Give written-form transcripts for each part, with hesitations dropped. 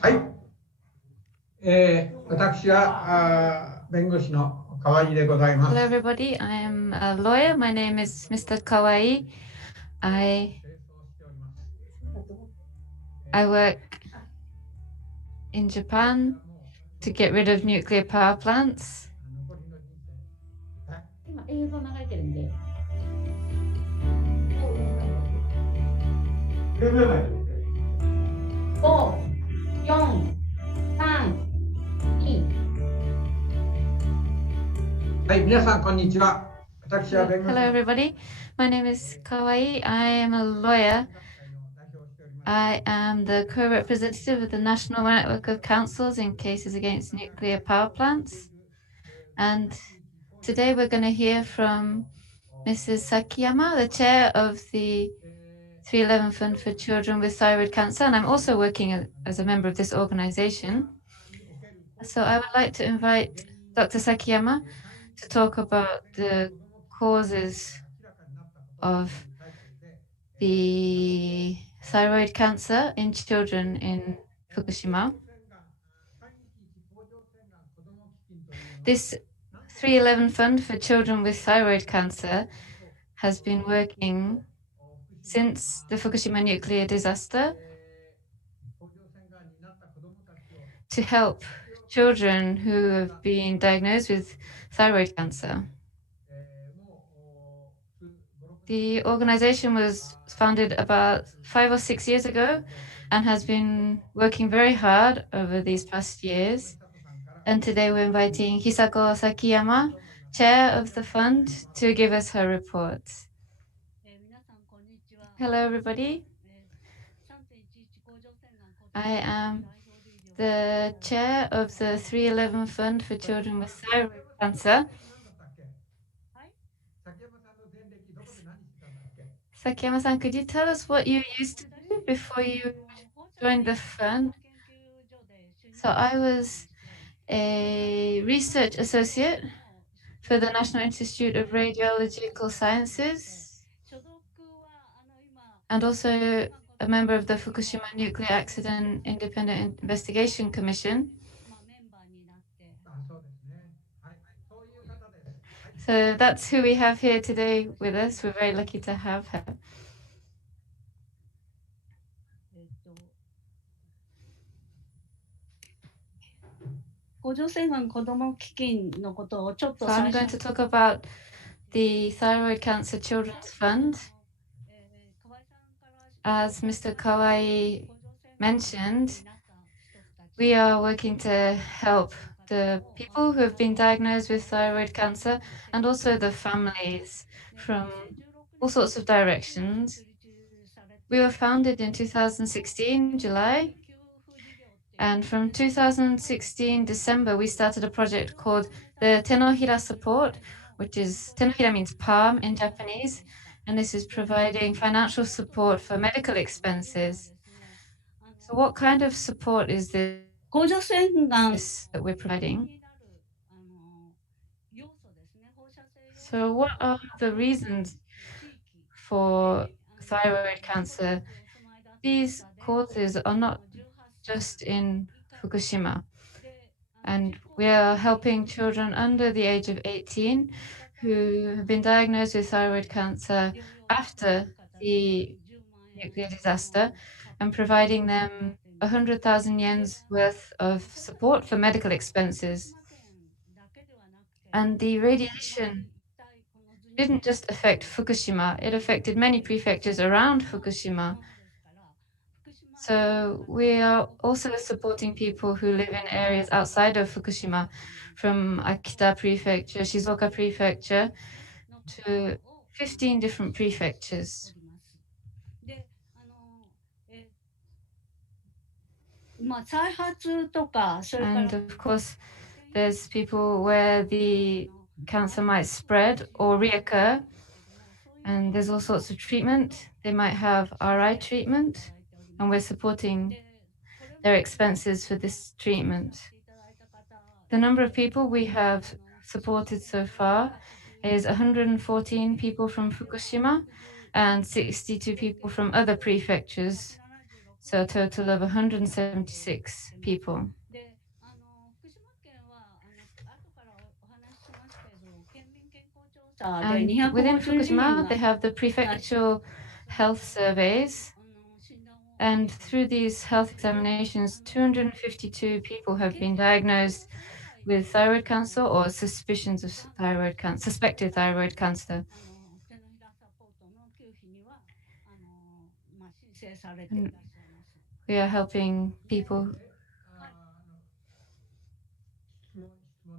はい。私は弁護士の河合でございます。Hello, everybody. I am a lawyer. My name is Mr. KAWAI. I work in Japan to get rid of nuclear power plants. 今映像流れてるんで。5、4、3、2。はい、皆さんこんにちは。私は弁護士 Hello, everybody. My name is KAWAI. I am a lawyer. I am the co-representative of the National Network of Counsels in cases against nuclear power plants. And today we're going to hear from Mrs. Sakiyama, the chair of the 311 Fund for Children with Thyroid Cancer, and I'm also working as a member of this organization. So I would like to invite Dr. Sakiyama to talk about the causes of the thyroid cancer in children in Fukushima. This 311 Fund for Children with Thyroid Cancer has been working since the Fukushima nuclear disaster to help children who have been diagnosed with thyroid cancer. The organization was founded about 5 or 6 years ago and has been working very hard over these past years. And today we're inviting Hisako Sakiyama, chair of the fund, to give us her report. Hello, everybody. I am the chair of the 311 Fund for Children with Thyroid Cancer. Sakiyama-san, could you tell us what you used to do before you joined the fund? So I was a research associate for the National Institute of Radiological Sciences and also a member of the Fukushima Nuclear Accident Independent Investigation Commission. So that's who we have here today with us. We're very lucky to have her. So I'm going to talk about the Thyroid Cancer Children's Fund. As Mr. Kawai mentioned, we are working to help the people who have been diagnosed with thyroid cancer and also the families from all sorts of directions. We were founded in 2016, July, and from 2016, December, we started a project called the Tenohira Support, which is, Tenohira means palm in Japanese, and this is providing financial support for medical expenses. So what kind of support is this that we're providing? So what are the reasons for thyroid cancer? These causes are not just in Fukushima. And we are helping children under the age of 18 who have been diagnosed with thyroid cancer after the nuclear disaster and providing them 100,000 yen's worth of support for medical expenses. And the radiation didn't just affect Fukushima, it affected many prefectures around Fukushima. So we are also supporting people who live in areas outside of Fukushima, from Akita Prefecture, Shizuoka Prefecture, to 15 different prefectures. And of course, there's people where the cancer might spread or reoccur, and there's all sorts of treatment. They might have RI treatment, and we're supporting their expenses for this treatment. The number of people we have supported so far is 114 people from Fukushima and 62 people from other prefectures. So a total of 176 people. And within Fukushima, they have the prefectural health surveys. And through these health examinations, 252 people have been diagnosed with thyroid cancer or suspicions of suspected thyroid cancer. And we are helping people.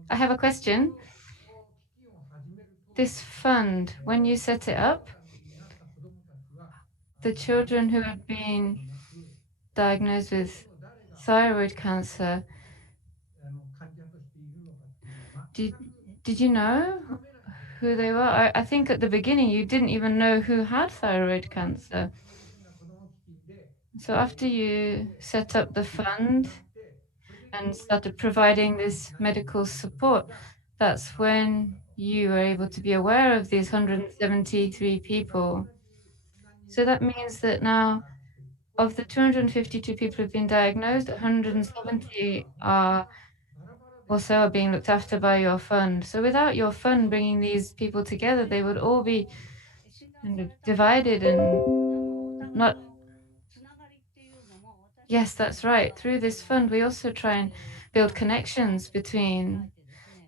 I have a question. This fund, when you set it up, the children who have been diagnosed with thyroid cancer, did you know who they were? I think at the beginning you didn't even know who had thyroid cancer. So after you set up the fund and started providing this medical support, that's when you were able to be aware of these 173 people. So that means that now, of the 252 people who've been diagnosed, 170 are also being looked after by your fund. So without your fund bringing these people together, they would all be kind of divided and not. Yes, that's right. Through this fund, we also try and build connections between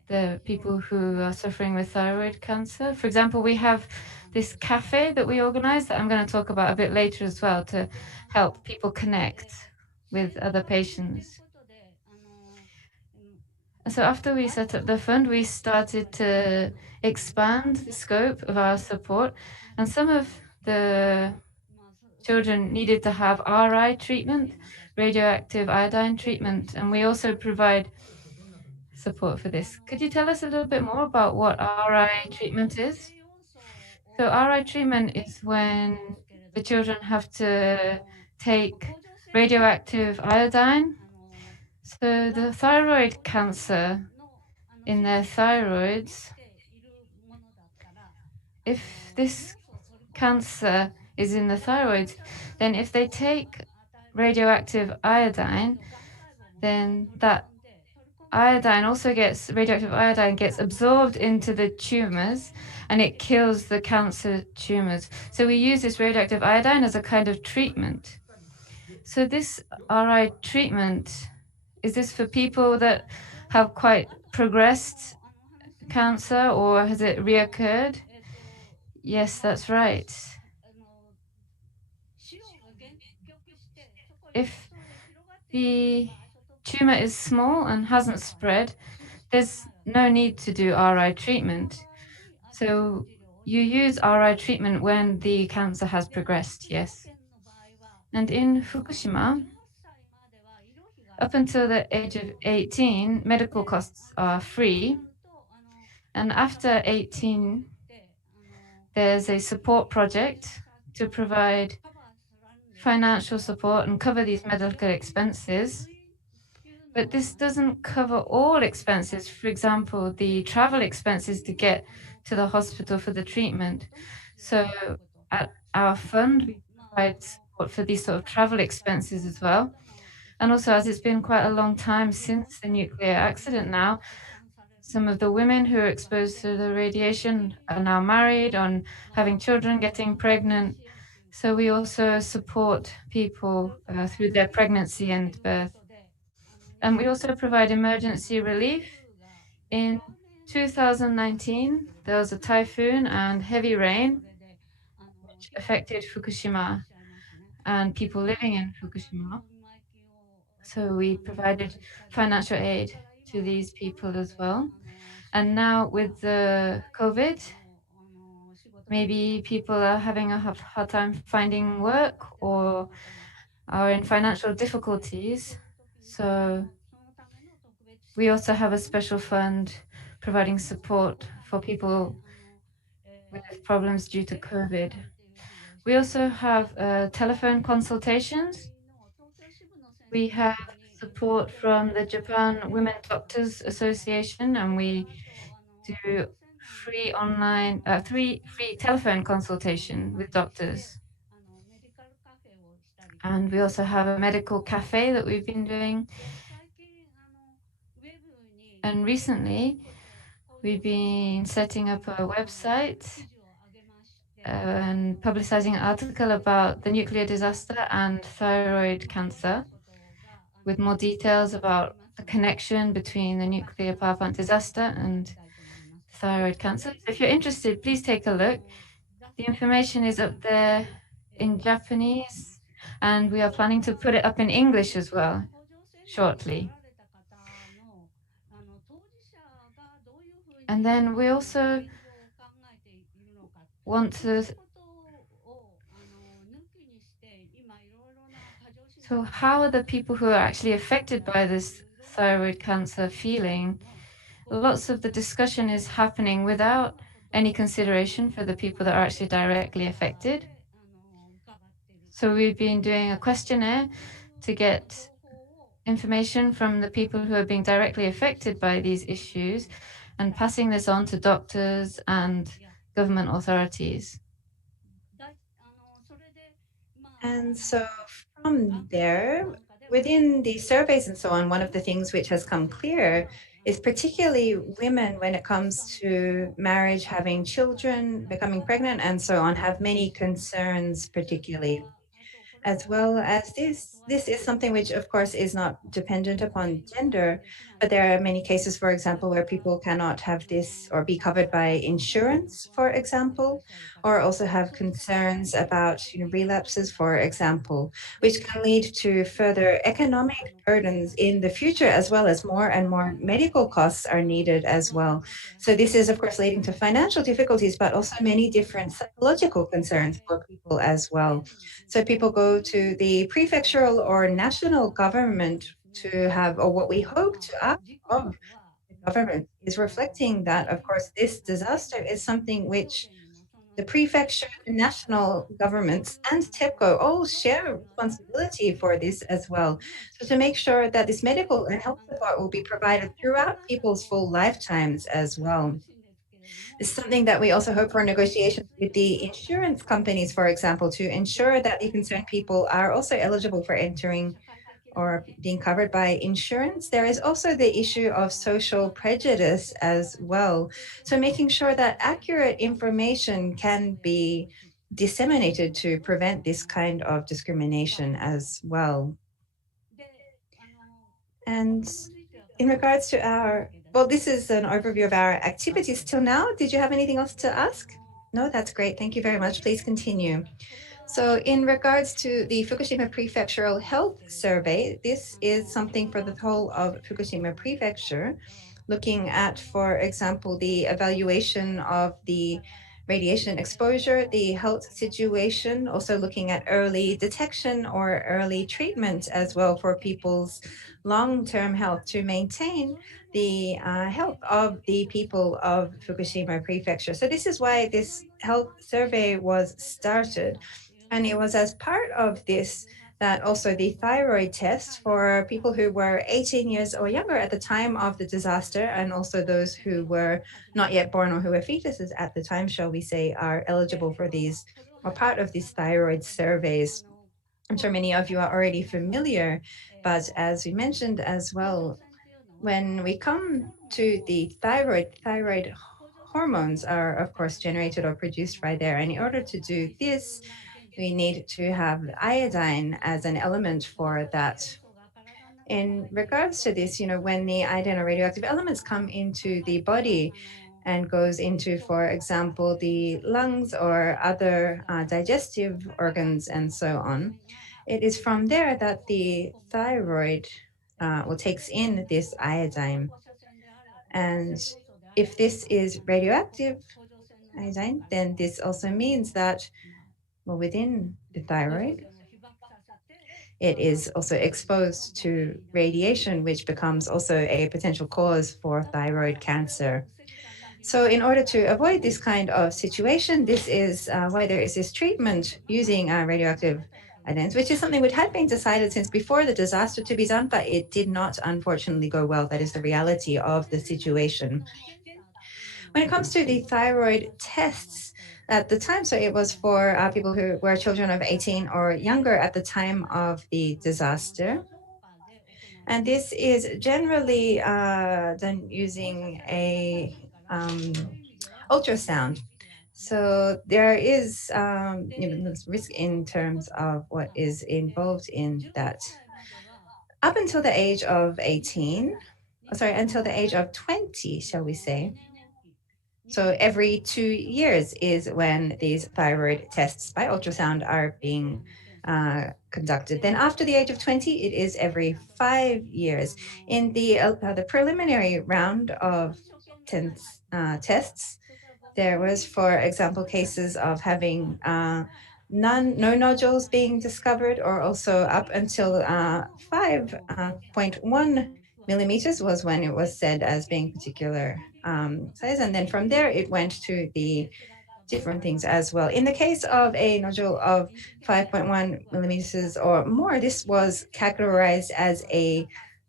the people who are suffering with thyroid cancer. For example, we have this cafe that we organize that I'm going to talk about a bit later as well to help people connect with other patients. So after we set up the fund, we started to expand the scope of our support, and some of the children needed to have RI treatment, radioactive iodine treatment, and we also provide support for this. Could you tell us a little bit more about what RI treatment is? So RI treatment is when the children have to take radioactive iodine. So the thyroid cancer in their thyroids, if this cancer is in the thyroid, then if they take radioactive iodine, then that radioactive iodine gets absorbed into the tumors and it kills the cancer tumors. So we use this radioactive iodine as a kind of treatment. So this RI treatment, is this for people that have quite progressed cancer or has it reoccurred? Yes, that's right. If the tumor is small and hasn't spread, there's no need to do RI treatment. So you use RI treatment when the cancer has progressed, yes. And in Fukushima, up until the age of 18, medical costs are free. And after 18, there's a support project to provide financial support and cover these medical expenses. But this doesn't cover all expenses. For example, the travel expenses to get to the hospital for the treatment. So at our fund, we provide support for these sort of travel expenses as well. And also, as it's been quite a long time since the nuclear accident now, some of the women who are exposed to the radiation are now married and having children, getting pregnant. So we also support people through their pregnancy and birth. And we also provide emergency relief. In 2019, there was a typhoon and heavy rain, which affected Fukushima and people living in Fukushima. So we provided financial aid to these people as well. And now with the COVID, maybe people are having a hard time finding work or are in financial difficulties. So we also have a special fund providing support for people with problems due to COVID. We also have telephone consultations. We have support from the Japan Women Doctors Association, and we do free telephone consultation with doctors. And we also have a medical cafe that we've been doing. And recently, we've been setting up a website and publicizing an article about the nuclear disaster and thyroid cancer, with more details about the connection between the nuclear power plant disaster and thyroid cancer. So if you're interested, please take a look. The information is up there in Japanese, and we are planning to put it up in English as well shortly. And then we also want to. So how are the people who are actually affected by this thyroid cancer feeling? Lots of the discussion is happening without any consideration for the people that are actually directly affected. So we've been doing a questionnaire to get information from the people who are being directly affected by these issues and passing this on to doctors and government authorities. And so from there, within the surveys and so on, one of the things which has come clear is particularly women, when it comes to marriage, having children, becoming pregnant, and so on, have many concerns, particularly. As well as this is something which, of course, is not dependent upon gender, but there are many cases, for example, where people cannot have this or be covered by insurance, for example, or also have concerns about relapses, for example, which can lead to further economic burdens in the future, as well as more and more medical costs are needed as well. So this is, of course, leading to financial difficulties, but also many different psychological concerns for people as well. So people go to the prefectural or national government to have, or what we hope to ask of the government is reflecting that, of course, this disaster is something which the prefecture, the national governments, and TEPCO all share responsibility for this as well. So to make sure that this medical and health support will be provided throughout people's full lifetimes as well. This is something that we also hope for negotiations with the insurance companies, for example, to ensure that the concerned people are also eligible for entering or being covered by insurance. There is also the issue of social prejudice as well. So making sure that accurate information can be disseminated to prevent this kind of discrimination as well. And in regards to well, this is an overview of our activities till now. Did you have anything else to ask? No, that's great. Thank you very much. Please continue. So in regards to the Fukushima Prefectural Health Survey, this is something for the whole of Fukushima Prefecture, looking at, for example, the evaluation of the radiation exposure, the health situation, also looking at early detection or early treatment as well for people's long-term health to maintain the health of the people of Fukushima Prefecture. So this is why this health survey was started. And it was as part of this that also the thyroid test for people who were 18 years or younger at the time of the disaster, and also those who were not yet born or who were fetuses at the time, shall we say, are eligible for these or part of these thyroid surveys. I'm sure many of you are already familiar, but as we mentioned as well, when we come to the thyroid hormones are, of course, generated or produced right there. And in order to do this, we need to have iodine as an element for that. In regards to this, when the iodine or radioactive elements come into the body and goes into, for example, the lungs or other digestive organs and so on, it is from there that the thyroid takes in this iodine. And if this is radioactive iodine, then this also means that, well, within the thyroid, it is also exposed to radiation, which becomes also a potential cause for thyroid cancer. So in order to avoid this kind of situation, this is why there is this treatment using radioactive iodines, which is something which had been decided since before the disaster to be done, but it did not unfortunately go well. That is the reality of the situation. When it comes to the thyroid tests, at the time. So it was for people who were children of 18 or younger at the time of the disaster. And this is generally done using a ultrasound. So there is risk in terms of what is involved in that. Up until the age of 18, until the age of 20, shall we say. So every 2 years is when these thyroid tests by ultrasound are being conducted. Then after the age of 20, it is every 5 years. In the preliminary round of tests, there was, for example, cases of having no nodules being discovered, or also up until 5.1 millimeters was when it was said as being particular size. And then from there, it went to the different things as well. In the case of a nodule of 5.1 millimeters or more, this was categorized as a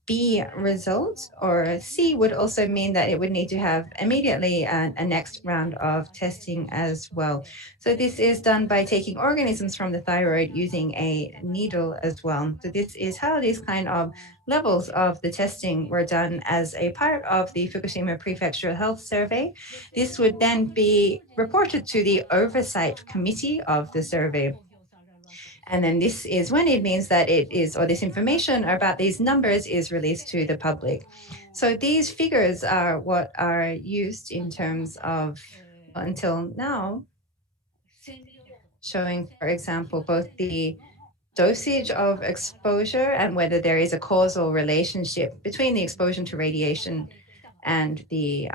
B result, or C would also mean that it would need to have immediately a next round of testing as well. So this is done by taking organisms from the thyroid using a needle as well. So this is how these kind of levels of the testing were done as a part of the Fukushima Prefectural Health Survey. This would then be reported to the oversight committee of the survey. And then this is when it means that it is, or this information about these numbers is released to the public. So these figures are what are used in terms of, until now, showing, for example, both the dosage of exposure and whether there is a causal relationship between the exposure to radiation and the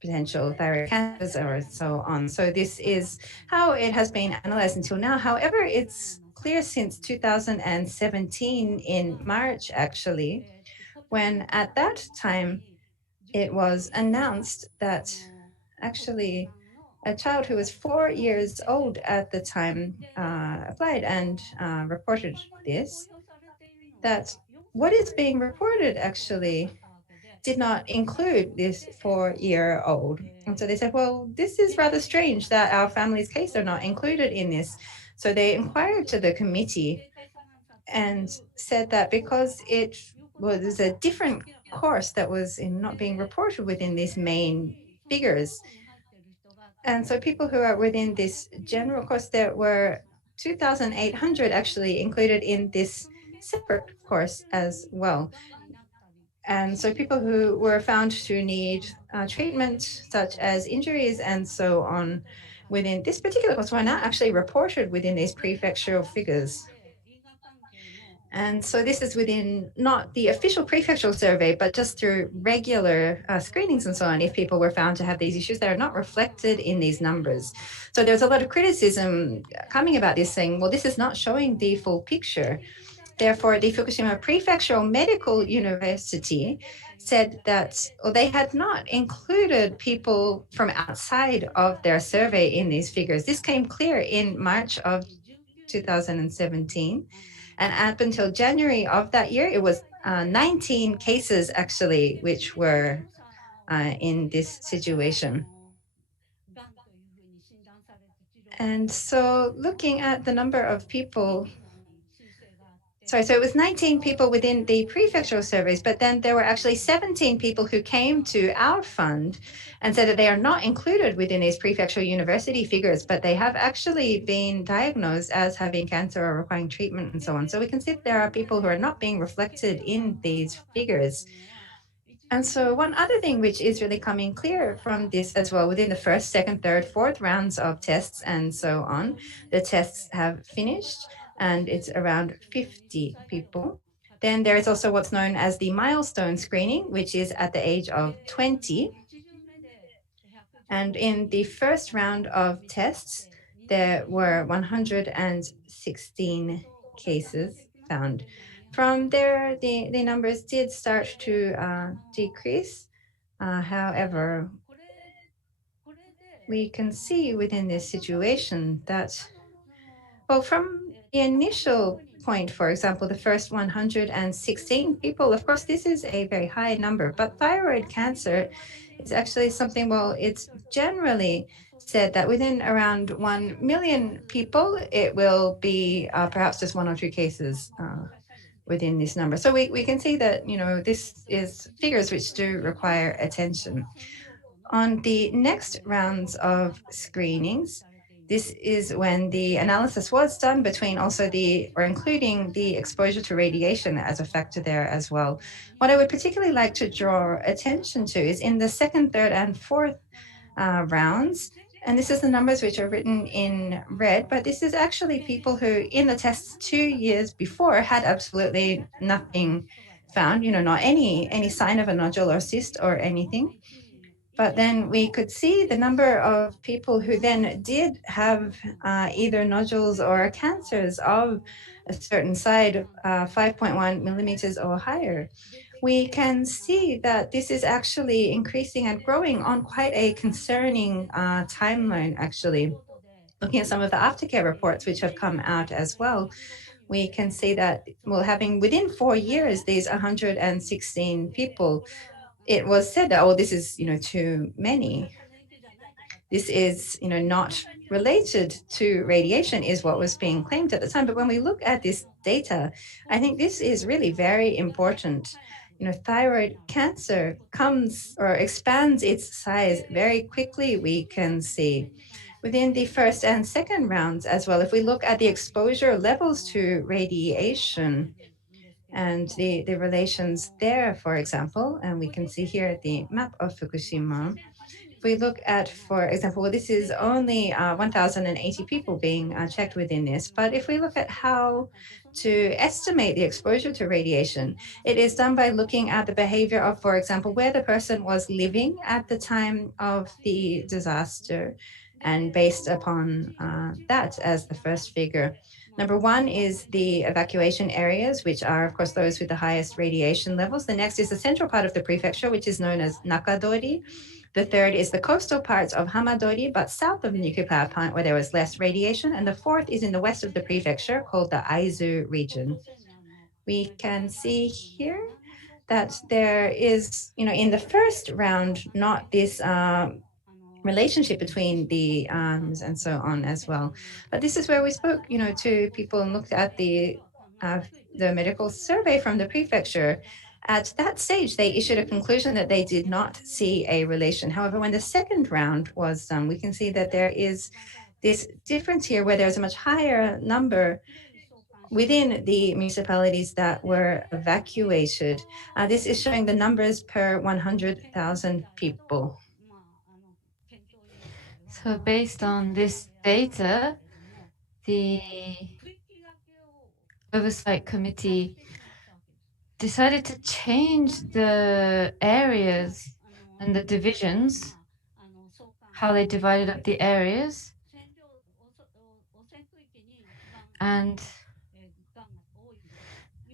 potential thyroid cancers or so on. So this is how it has been analyzed until now. However, it's clear since 2017 in March, actually, when at that time it was announced that actually a child who was 4 years old at the time applied and reported this, that what is being reported actually did not include this 4-year-old. And so they said, well, this is rather strange that our family's case are not included in this. So they inquired to the committee and said that because it was a different course that was not being reported within these main figures. And so people who are within this general course, there were 2,800 actually included in this separate course as well. And so people who were found to need treatment, such as injuries and so on, within this particular course were not actually reported within these prefectural figures. And so this is within not the official prefectural survey, but just through regular screenings and so on. If people were found to have these issues, they are not reflected in these numbers. So there's a lot of criticism coming about this, saying, well, this is not showing the full picture. Therefore, the Fukushima Prefectural Medical University said that they had not included people from outside of their survey in these figures. This came clear in March of 2017. And up until January of that year, it was 19 cases actually, which were in this situation. And so looking at the number of people, so it was 19 people within the prefectural surveys, but then there were actually 17 people who came to our fund and said that they are not included within these prefectural university figures, but they have actually been diagnosed as having cancer or requiring treatment and so on. So we can see that there are people who are not being reflected in these figures. And so one other thing which is really coming clear from this as well, within the first, second, third, fourth rounds of tests and so on, the tests have finished and it's around 50 people. Then there is also what's known as the milestone screening, which is at the age of 20. And in the first round of tests, there were 116 cases found. From there, the numbers did start to decrease. However, we can see within this situation that, well, from the initial point, for example, the first 116 people, of course, this is a very high number, but thyroid cancer is actually something, well, it's generally said that within around 1 million people, it will be perhaps just 1 or 2 cases within this number. So we can see that, this is figures which do require attention. On the next rounds of screenings, this is when the analysis was done between also including the exposure to radiation as a factor there as well. What I would particularly like to draw attention to is in the second, third, and fourth rounds. And this is the numbers which are written in red, but this is actually people who in the tests 2 years before had absolutely nothing found, not any sign of a nodule or cyst or anything. But then we could see the number of people who then did have either nodules or cancers of a certain size, 5.1 millimeters or higher. We can see that this is actually increasing and growing on quite a concerning timeline, actually. Looking at some of the aftercare reports which have come out as well, we can see that, having within 4 years, these 116 people, it was said that, this is, too many. This is, not related to radiation is what was being claimed at the time. But when we look at this data, I think this is really very important. Thyroid cancer comes or expands its size very quickly, we can see. Within the first and second rounds as well, if we look at the exposure levels to radiation, and the relations there, for example, and we can see here the map of Fukushima. If we look at, for example, this is only 1,080 people being checked within this, but if we look at how to estimate the exposure to radiation, it is done by looking at the behavior of, for example, where the person was living at the time of the disaster, and based upon that as the first figure. Number 1 is the evacuation areas, which are, of course, those with the highest radiation levels. The next is the central part of the prefecture, which is known as Nakadori. The third is the coastal parts of Hamadori, but south of the nuclear power plant where there was less radiation. And the fourth is in the west of the prefecture called the Aizu region. We can see here that there is, in the first round, not this relationship between the arms and so on as well. But this is where we spoke, to people and looked at the medical survey from the prefecture. At that stage, they issued a conclusion that they did not see a relation. However, when the second round was done, we can see that there is this difference here where there's a much higher number within the municipalities that were evacuated. This is showing the numbers per 100,000 people. So based on this data, the Oversight Committee decided to change the areas and the divisions, how they divided up the areas. And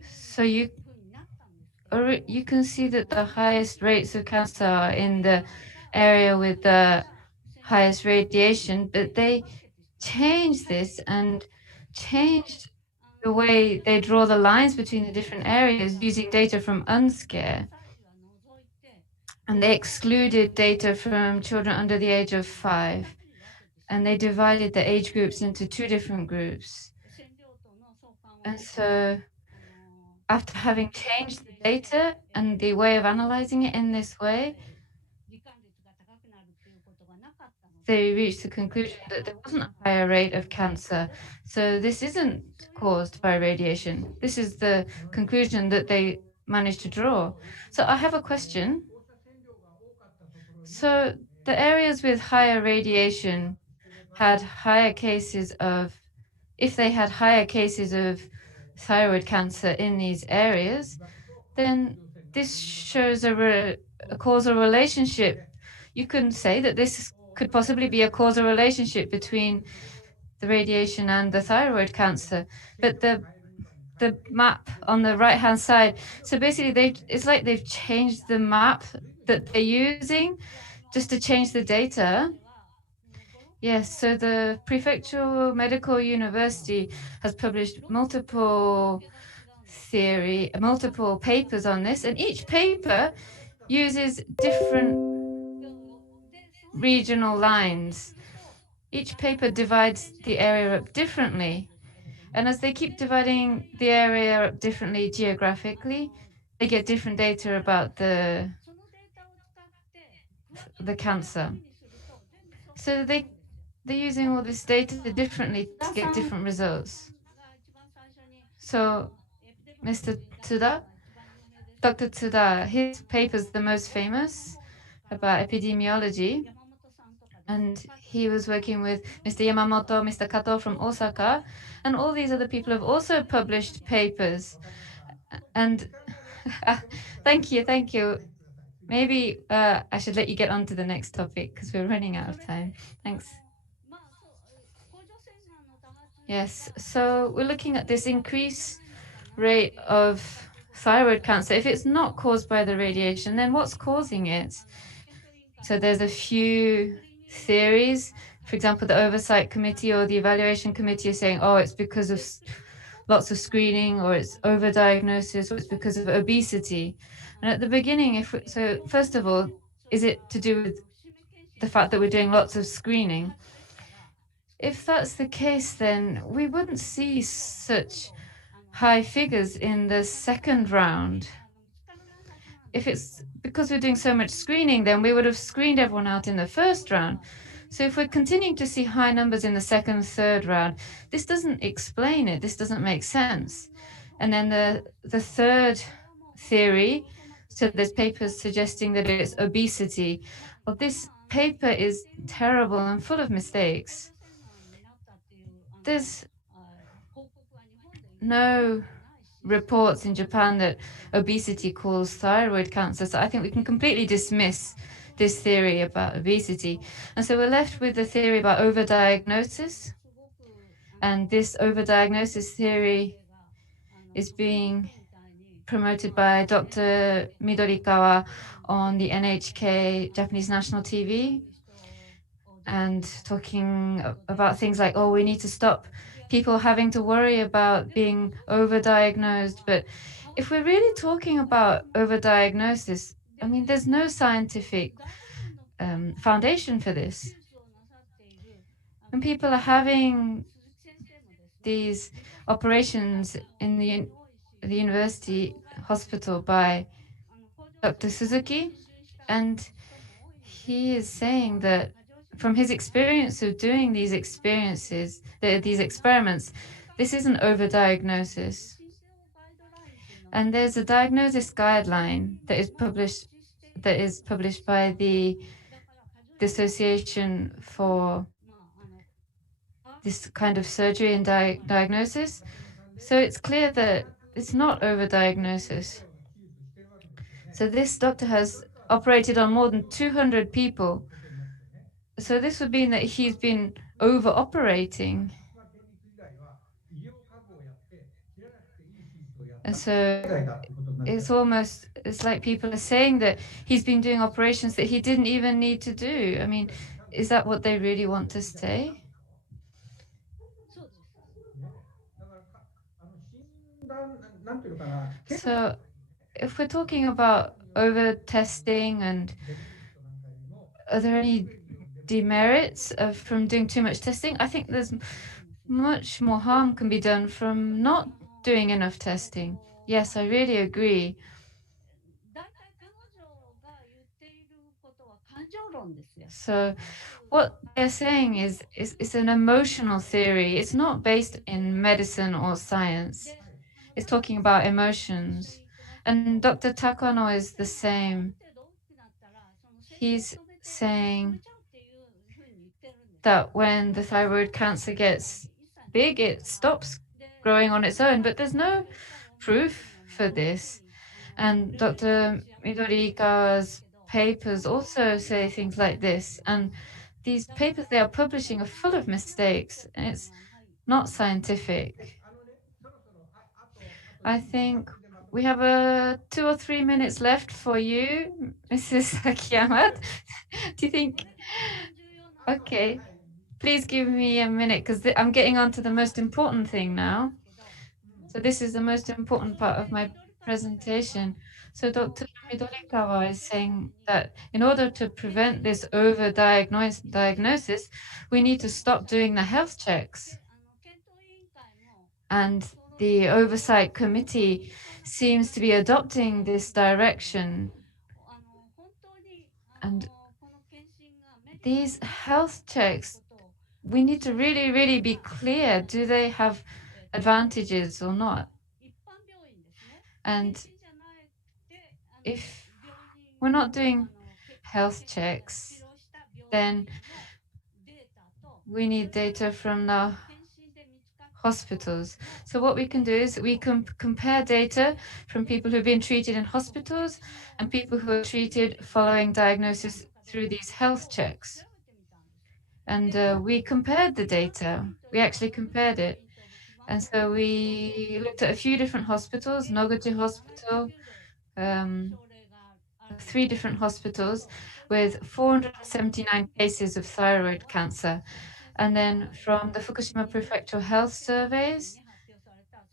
so you can see that the highest rates of cancer are in the area with the highest radiation, but they changed this and changed the way they draw the lines between the different areas using data from UNSCARE. And they excluded data from children under the age of 5. And they divided the age groups into 2 different groups. And so after having changed the data and the way of analyzing it in this way, they reached the conclusion that there wasn't a higher rate of cancer. So this isn't caused by radiation. This is the conclusion that they managed to draw. So I have a question. So the areas with higher radiation had higher cases of, if they had higher cases of thyroid cancer in these areas, then this shows a causal relationship. You can say that this could possibly be a causal relationship between the radiation and the thyroid cancer. But the map on the right-hand side, so basically it's like they've changed the map that they're using just to change the data. Yes, so the Prefectural Medical University has published multiple papers on this, and each paper uses different regional lines. each paper divides the area up differently. And as they keep dividing the area up differently geographically, they get different data about the cancer. So they're using all this data differently to get different results. So Mr. Tsuda, Dr. Tsuda, his paper is the most famous about epidemiology. And he was working with Mr. Yamamoto, Mr. Kato from Osaka, and all these other people have also published papers. And thank you. Maybe I should let you get on to the next topic because we're running out of time. Thanks. Yes, so we're looking at this increased rate of thyroid cancer. If it's not caused by the radiation, then what's causing it? So there's a few theories. For example, the oversight committee or the evaluation committee is saying, oh, it's because of lots of screening, or it's overdiagnosis, or it's because of obesity. And at the beginning, first of all, is it to do with the fact that we're doing lots of screening? If that's the case, then we wouldn't see such high figures in the second round. If it's because we're doing so much screening, then we would have screened everyone out in the first round. So if we're continuing to see high numbers in the second, third round, this doesn't explain it. This doesn't make sense. And then the third theory, so there's papers suggesting that it's obesity. Well, this paper is terrible and full of mistakes. There's no reports in Japan that obesity causes thyroid cancer. So I think we can completely dismiss this theory about obesity. And so we're left with the theory about overdiagnosis. And this overdiagnosis theory is being promoted by Dr. Midorikawa on the NHK Japanese national TV, and talking about things like, oh, we need to stop people having to worry about being overdiagnosed. But if we're really talking about overdiagnosis, I mean, there's no scientific foundation for this. When people are having these operations in the university hospital by Dr. Suzuki, and he is saying that from his experience of doing these experiments, this is an overdiagnosis. And there's a diagnosis guideline that is published by the Association for this kind of surgery and diagnosis. So it's clear that it's not overdiagnosis. So this doctor has operated on more than 200 people. So this would mean that he's been over-operating. And so it's like people are saying that he's been doing operations that he didn't even need to do. I mean, is that what they really want to say? So if we're talking about over-testing, and are there any demerits from doing too much testing? I think there's much more harm can be done from not doing enough testing. Yes, I really agree. So what they're saying is it's an emotional theory. It's not based in medicine or science. It's talking about emotions. And Dr. Takano is the same. He's saying that when the thyroid cancer gets big, it stops growing on its own, but there's no proof for this. And Dr. Midorikawa's papers also say things like this. And these papers they are publishing are full of mistakes, and it's not scientific. I think we have 2 or 3 minutes left for you, Mrs. Akiyama. Do you think? Okay. Please give me a minute, because I'm getting on to the most important thing now. So this is the most important part of my presentation. So Dr. Midorikawa is saying that in order to prevent this over-diagnosis, we need to stop doing the health checks. And the oversight committee seems to be adopting this direction. And these health checks, we need to really, really be clear. Do they have advantages or not? And if we're not doing health checks, then we need data from the hospitals. So what we can do is we can compare data from people who've been treated in hospitals and people who are treated following diagnosis through these health checks. And we compared the data. We actually compared it. And so we looked at a few different hospitals, Noguchi Hospital, 3 different hospitals with 479 cases of thyroid cancer. And then from the Fukushima Prefecture health surveys,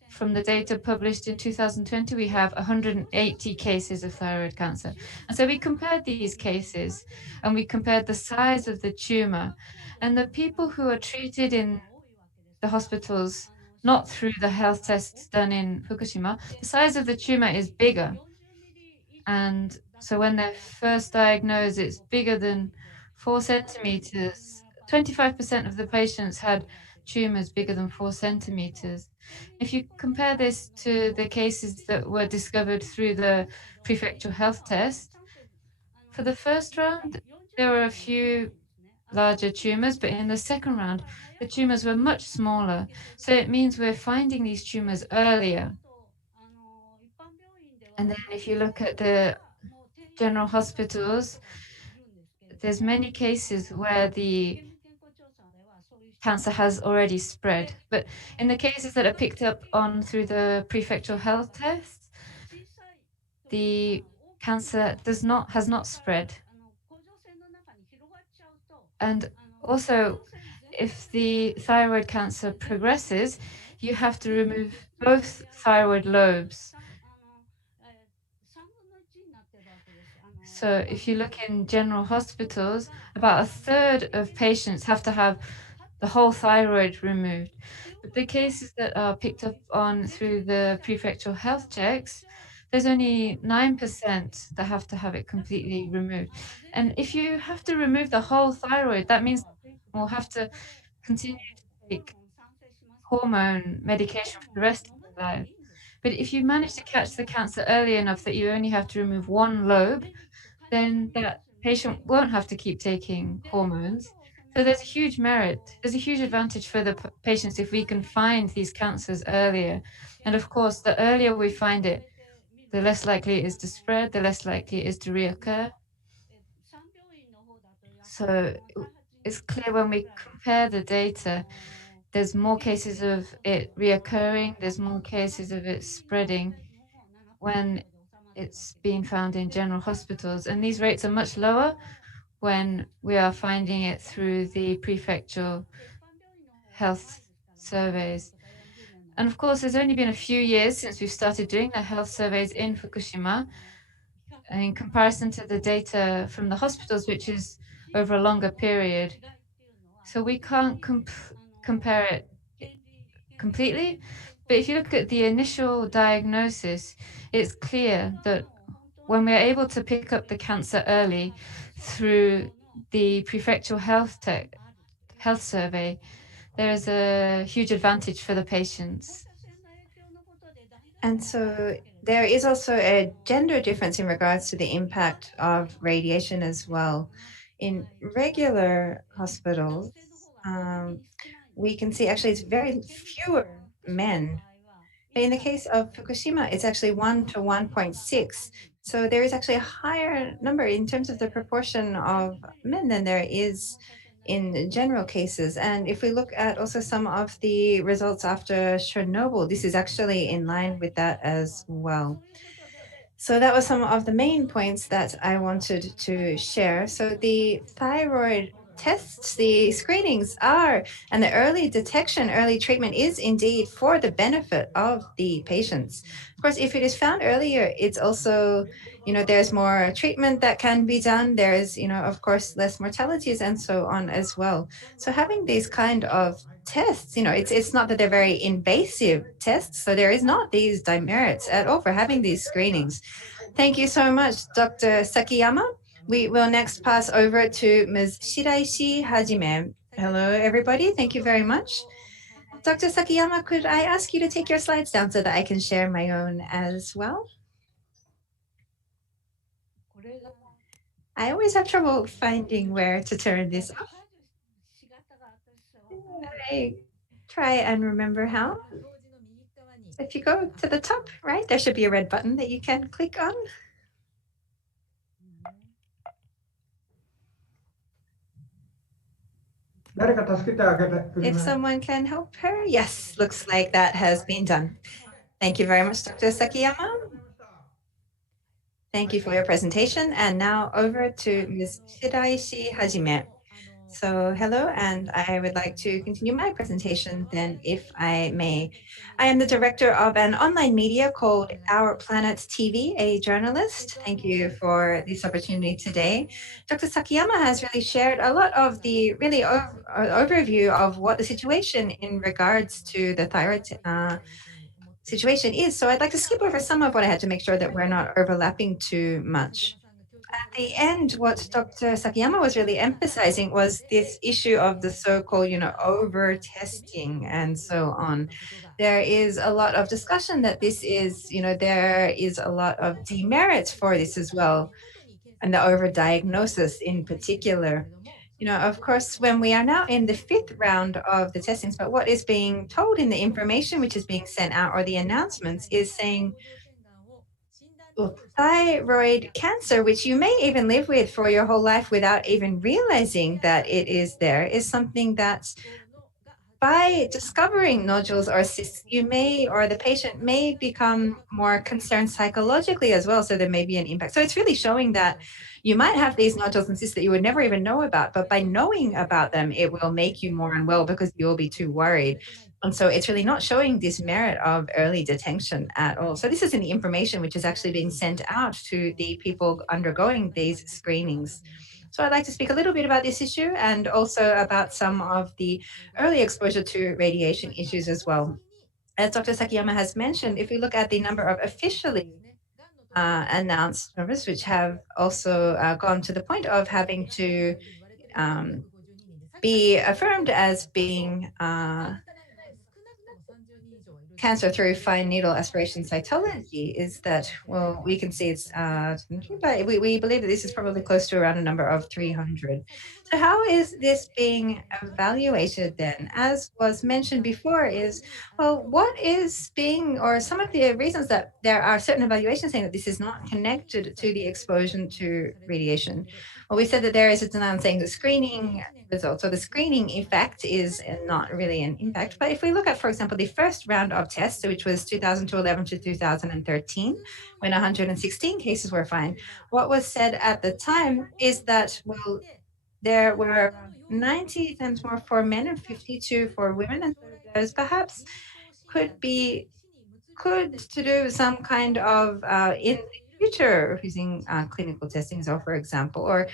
from the data published in 2020, we have 180 cases of thyroid cancer. And so we compared these cases and we compared the size of the tumor. And the people who are treated in the hospitals, not through the health tests done in Fukushima, the size of the tumor is bigger. And so when they're first diagnosed, it's bigger than 4 centimeters. 25% of the patients had tumors bigger than 4 centimeters. If you compare this to the cases that were discovered through the prefectural health test, for the first round, there were a few larger tumors, but in the second round, the tumors were much smaller. So it means we're finding these tumors earlier. And then if you look at the general hospitals, there's many cases where the cancer has already spread. But in the cases that are picked up on through the prefectural health tests, the cancer has not spread. And also, if the thyroid cancer progresses, you have to remove both thyroid lobes. So if you look in general hospitals, about a third of patients have to have the whole thyroid removed. But the cases that are picked up on through the prefectural health checks, there's only 9% that have to have it completely removed. And if you have to remove the whole thyroid, that means we'll have to continue to take hormone medication for the rest of their life. But if you manage to catch the cancer early enough that you only have to remove one lobe, then that patient won't have to keep taking hormones. So there's a huge merit. There's a huge advantage for the patients if we can find these cancers earlier. And of course, the earlier we find it, the less likely it is to spread, the less likely it is to reoccur. So it's clear when we compare the data, there's more cases of it reoccurring, there's more cases of it spreading when it's being found in general hospitals. And these rates are much lower when we are finding it through the prefectural health surveys. And of course, there's only been a few years since we've started doing the health surveys in Fukushima in comparison to the data from the hospitals, which is over a longer period. So we can't compare it completely. But if you look at the initial diagnosis, it's clear that when we're able to pick up the cancer early through the prefectural health survey, there is a huge advantage for the patients. And so there is also a gender difference in regards to the impact of radiation as well. In regular hospitals, we can see actually it's very fewer men. But in the case of Fukushima, it's actually 1 to 1.6. So there is actually a higher number in terms of the proportion of men than there is in general cases. And if we look at also some of the results after Chernobyl, this is actually in line with that as well. So that was some of the main points that I wanted to share. So the thyroid tests, the screenings are, and the early detection, early treatment is indeed for the benefit of the patients. Of course, if it is found earlier, it's also, there's more treatment that can be done. There's, of course, less mortalities and so on as well. So having these kind of tests, it's not that they're very invasive tests, so there is not these demerits at all for having these screenings. Thank you so much, Dr. Sakiyama. We will next pass over to Ms. Shiraishi Hajime. Hello, everybody. Thank you very much. Dr. Sakiyama, could I ask you to take your slides down so that I can share my own as well? I always have trouble finding where to turn this off. I try and remember how. If you go to the top right, there should be a red button that you can click on. If someone can help her. Yes, looks like that has been done. Thank you very much, Dr. Sakiyama. Thank you for your presentation. And now over to Ms. Shiraishi Hajime. So hello, and I would like to continue my presentation then, if I may. I am the director of an online media called OurPlanet-TV, a journalist. Thank you for this opportunity today. Dr. Sakiyama has really shared a lot of the overview of what the situation in regards to the thyroid situation is. So I'd like to skip over some of what I had to make sure that we're not overlapping too much. At the end, what Dr. Sakiyama was really emphasizing was this issue of the so-called, over-testing and so on. There is a lot of discussion that this is, there is a lot of demerits for this as well, and the over-diagnosis in particular. Of course, when we are now in the 5th round of the testings, but what is being told in the information which is being sent out, or the announcements, is saying thyroid cancer, which you may even live with for your whole life without even realizing that it is there, is something that by discovering nodules or cysts, you may, or the patient may become more concerned psychologically as well. So there may be an impact. So it's really showing that you might have these nodules and cysts that you would never even know about, but by knowing about them, it will make you more unwell because you'll be too worried. And so it's really not showing this merit of early detection at all. So this is the information which is actually being sent out to the people undergoing these screenings. So I'd like to speak a little bit about this issue and also about some of the early exposure to radiation issues as well. As Dr. Sakiyama has mentioned, if we look at the number of officially announced numbers, which have also gone to the point of having to be affirmed as being cancer through fine needle aspiration cytology, is that, well, we can see it's, but we believe that this is probably close to around a number of 300. So how is this being evaluated then? As was mentioned before is, well, what is being, or some of the reasons that there are certain evaluations saying that this is not connected to the exposure to radiation. Well, we said that there is a denial saying the screening results, so the screening effect is not really an impact. But if we look at, for example, the first round of tests, which was 2011 to 2013, when 116 cases were found, what was said at the time is that, well, there were 90 times more for men and 52 for women, and those perhaps could to do some kind of in the future using clinical testings, or for example, or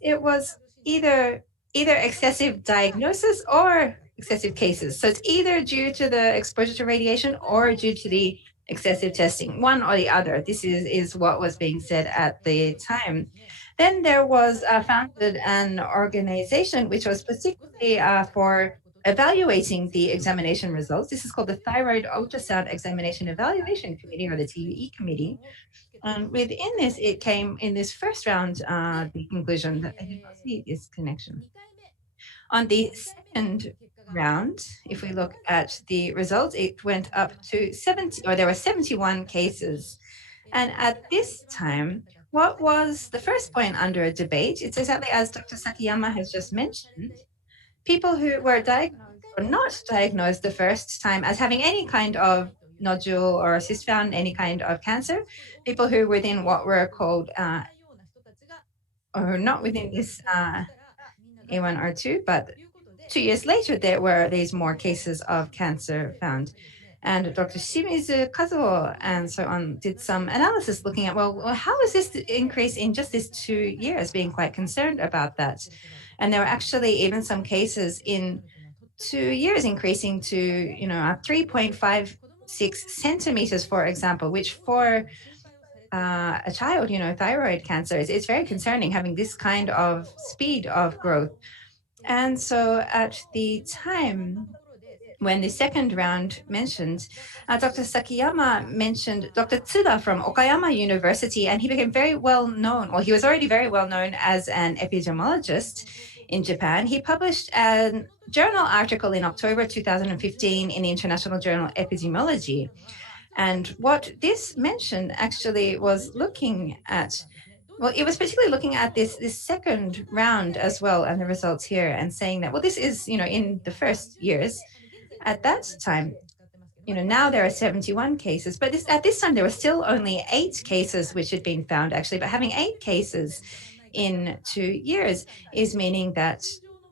it was either excessive diagnosis or excessive cases. So it's either due to the exposure to radiation or due to the excessive testing, one or the other. This is what was being said at the time. Then there was founded an organization which was specifically for evaluating the examination results. This is called the Thyroid Ultrasound Examination Evaluation Committee, or the TUE committee. Within this, it came in this first round, the conclusion that I did not see this connection. On the second round, if we look at the results, it went up to 70, or there were 71 cases. And at this time, what was the first point under a debate? It's exactly as Dr. Sakiyama has just mentioned. People who were diagnosed or not diagnosed the first time as having any kind of nodule or cyst found, any kind of cancer, people who within what were called or not within this A1 or 2, but 2 years later, there were these more cases of cancer found. And Dr. Shimizu Kazuo and so on did some analysis looking at, well, how is this increase in just these 2 years, being quite concerned about that. And there were actually even some cases in 2 years increasing to, 3.56 centimeters, for example, which for a child, thyroid cancer, it's very concerning having this kind of speed of growth. And so at the time when the second round mentioned, Dr. Sakiyama mentioned Dr. Tsuda from Okayama University, and he became very well known, or he was already very well known as an epidemiologist in Japan. He published a journal article in October 2015 in the International Journal Epidemiology. And what this mentioned actually was looking at, well, it was particularly looking at this second round as well, and the results here, and saying that, well, this is, in the first years. At that time, now there are 71 cases, but at this time there were still only 8 cases which had been found, actually. But having 8 cases in 2 years is meaning that,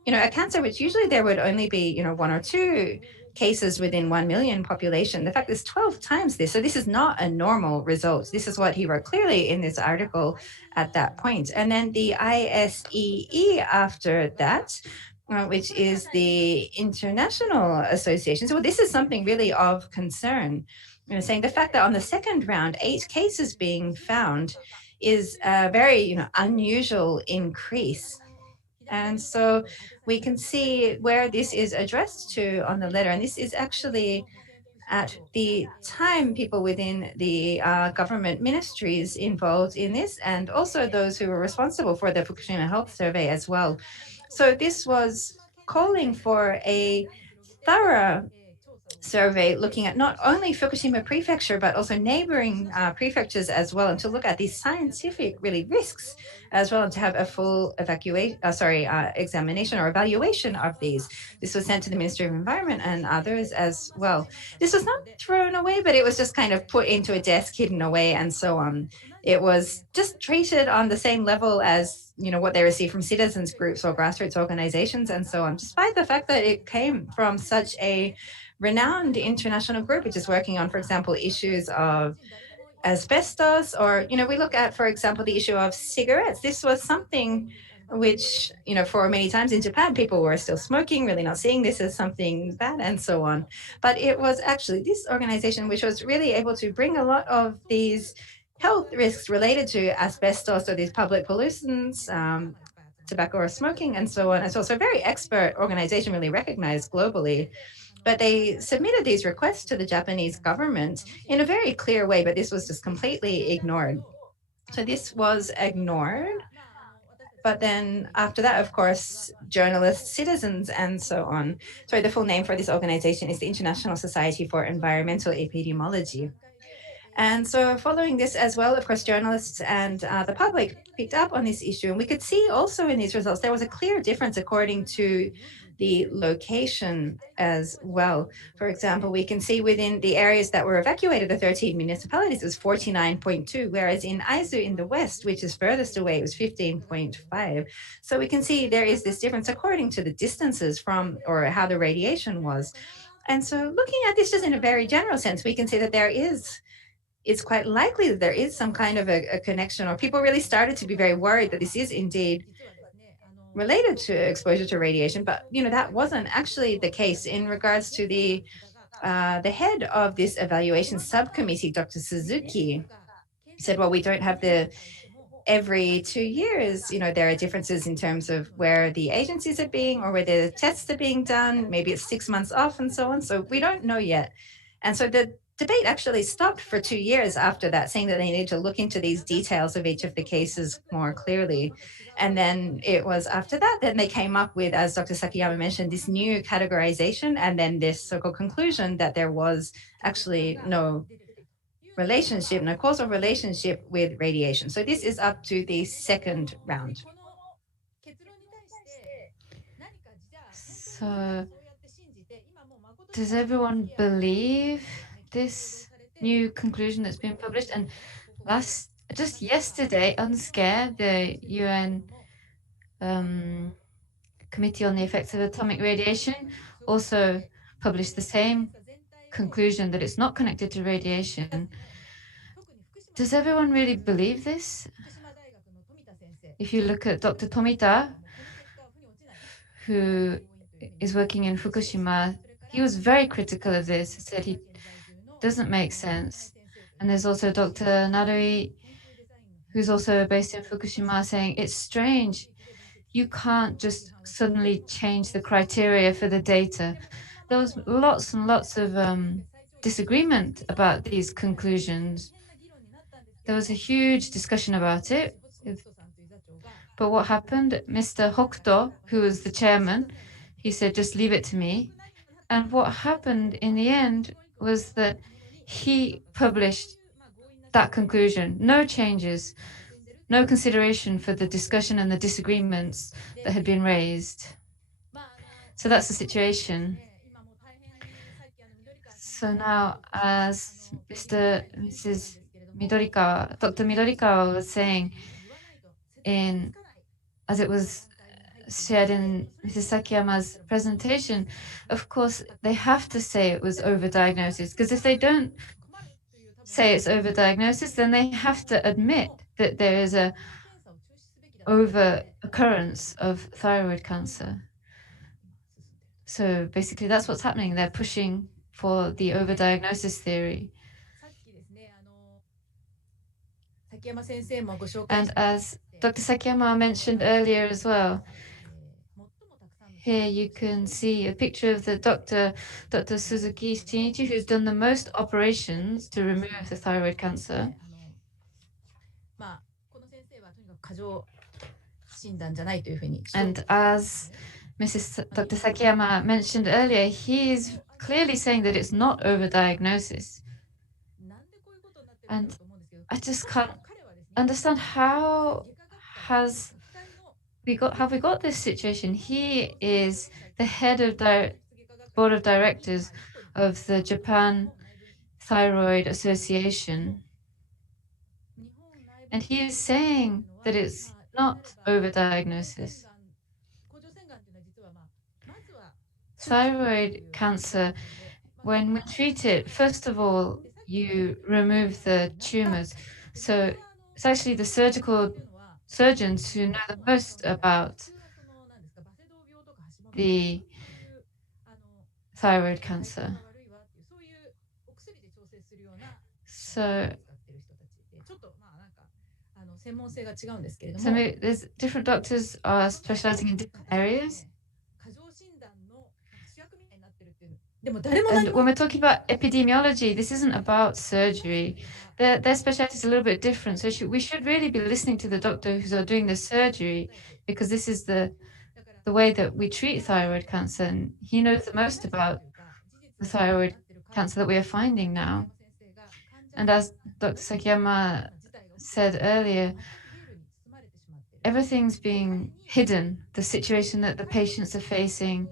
a cancer which usually there would only be, 1 or 2 cases within 1 million population. The fact is 12 times this. So this is not a normal result. This is what he wrote clearly in this article at that point. And then the ISEE after that, which is the International Association. So this is something really of concern. Saying the fact that on the second round, 8 cases being found is a very, unusual increase. And so we can see where this is addressed to on the letter. And this is actually at the time people within the government ministries involved in this, and also those who were responsible for the Fukushima Health Survey as well. So this was calling for a thorough survey looking at not only Fukushima Prefecture, but also neighboring prefectures as well, and to look at these scientific risks as well, and to have a full examination or evaluation of these. This was sent to the Ministry of Environment and others as well. This was not thrown away, but it was just kind of put into a desk, hidden away, and so on. It was just treated on the same level as, what they receive from citizens groups or grassroots organizations and so on, despite the fact that it came from such a renowned international group which is working on, for example, issues of asbestos, or, we look at, for example, the issue of cigarettes. This was something which, for many times in Japan, people were still smoking, really not seeing this as something bad and so on. But it was actually this organization which was really able to bring a lot of these health risks related to asbestos or these public pollutants, tobacco or smoking and so on. It's also a very expert organization, really recognized globally. But they submitted these requests to the Japanese government in a very clear way, but this was just completely ignored. So this was ignored. But then after that, of course, journalists, citizens, and so on. Sorry, the full name for this organization is the International Society for Environmental Epidemiology. And so following this as well, of course, journalists and the public picked up on this issue. And we could see also in these results, there was a clear difference according to the location as well. For example, we can see within the areas that were evacuated, the 13 municipalities, it was 49.2, whereas in Aizu in the west, which is furthest away, it was 15.5. So we can see there is this difference according to the distances from, or how the radiation was. And so looking at this just in a very general sense, we can see that it's quite likely that there is some kind of a connection, or people really started to be very worried that this is indeed related to exposure to radiation. But, that wasn't actually the case. In regards to the head of this evaluation subcommittee, Dr. Suzuki, said, well, we don't have every 2 years, there are differences in terms of where the agencies are being, or where the tests are being done. Maybe it's 6 months off and so on. So we don't know yet. And so the debate actually stopped for 2 years after that, saying that they needed to look into these details of each of the cases more clearly. And then it was after that, then they came up with, as Dr. Sakiyama mentioned, this new categorization, and then this so-called conclusion that there was actually no causal relationship with radiation. So this is up to the second round. So does everyone believe this new conclusion that's been published? And just yesterday, UNSCARE, the UN Committee on the Effects of Atomic Radiation also published the same conclusion that it's not connected to radiation. Does everyone really believe this? If you look at Dr. Tomita, who is working in Fukushima, he was very critical of this. He said he doesn't make sense. And there's also Dr. Narui, who's also based in Fukushima, saying it's strange. You can't just suddenly change the criteria for the data. There was lots and lots of disagreement about these conclusions. There was a huge discussion about it. But what happened? Mr. Hokuto, who was the chairman, he said, just leave it to me. And what happened in the end was that he published that conclusion. No changes, no consideration for the discussion and the disagreements that had been raised. So that's the situation. So now, as Mrs. Midorikawa, Dr. Midorikawa was saying, as it was shared in Mrs. Sakiyama's presentation, of course, they have to say it was overdiagnosis, because if they don't say it's overdiagnosis, then they have to admit that there is a over occurrence of thyroid cancer. So basically, that's what's happening. They're pushing for the overdiagnosis theory. And as Dr. Sakiyama mentioned earlier as well, here you can see a picture of the Dr. Suzuki Shinichi, who's done the most operations to remove the thyroid cancer. And as Dr. Sakiyama mentioned earlier, he is clearly saying that it's not overdiagnosis. And I just can't understand how have we got this situation. He is the head of board of directors of the Japan Thyroid Association, and he is saying that it's not overdiagnosis. Thyroid cancer, when we treat it, first of all, you remove the tumors. So it's actually the surgeons who know the most about the thyroid cancer. So there's different doctors are specializing in different areas. And when we're talking about epidemiology, this isn't about surgery. Their specialty is a little bit different. So we should really be listening to the doctors who are doing the surgery, because this is the way that we treat thyroid cancer. And he knows the most about the thyroid cancer that we are finding now. And as Dr. Sakiyama said earlier, everything's being hidden. The situation that the patients are facing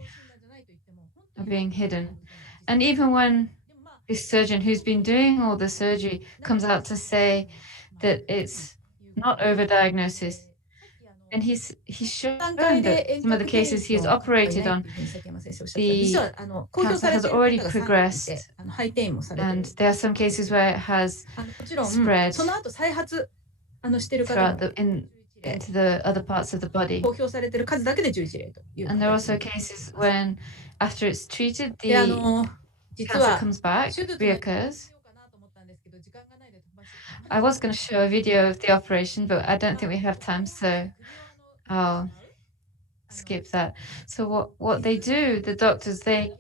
are being hidden. And even when this surgeon who's been doing all the surgery comes out to say that it's not overdiagnosis, and he's shown that some of the cases he's operated on, the cancer has already progressed, and there are some cases where it has spread into the other parts of the body. And there are also cases when, after it's treated, the cancer comes back, reoccurs. I was going to show a video of the operation, but I don't think we have time, so I'll skip that. So what they do, the doctors, they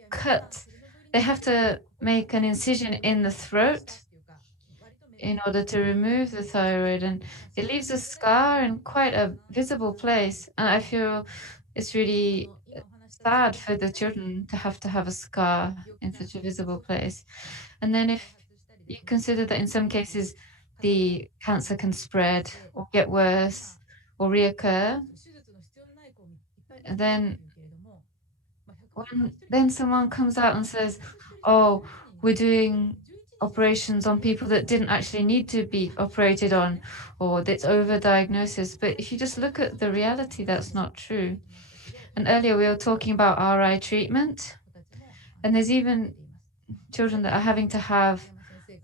have to make an incision in the throat in order to remove the thyroid, and it leaves a scar in quite a visible place. And I feel it's really sad for the children to have a scar in such a visible place. And then if you consider that in some cases the cancer can spread or get worse or reoccur, and then someone comes out and says, oh, we're doing operations on people that didn't actually need to be operated on, or that's overdiagnosis. But if you just look at the reality, that's not true. And earlier we were talking about RI treatment, and there's even children that are having to have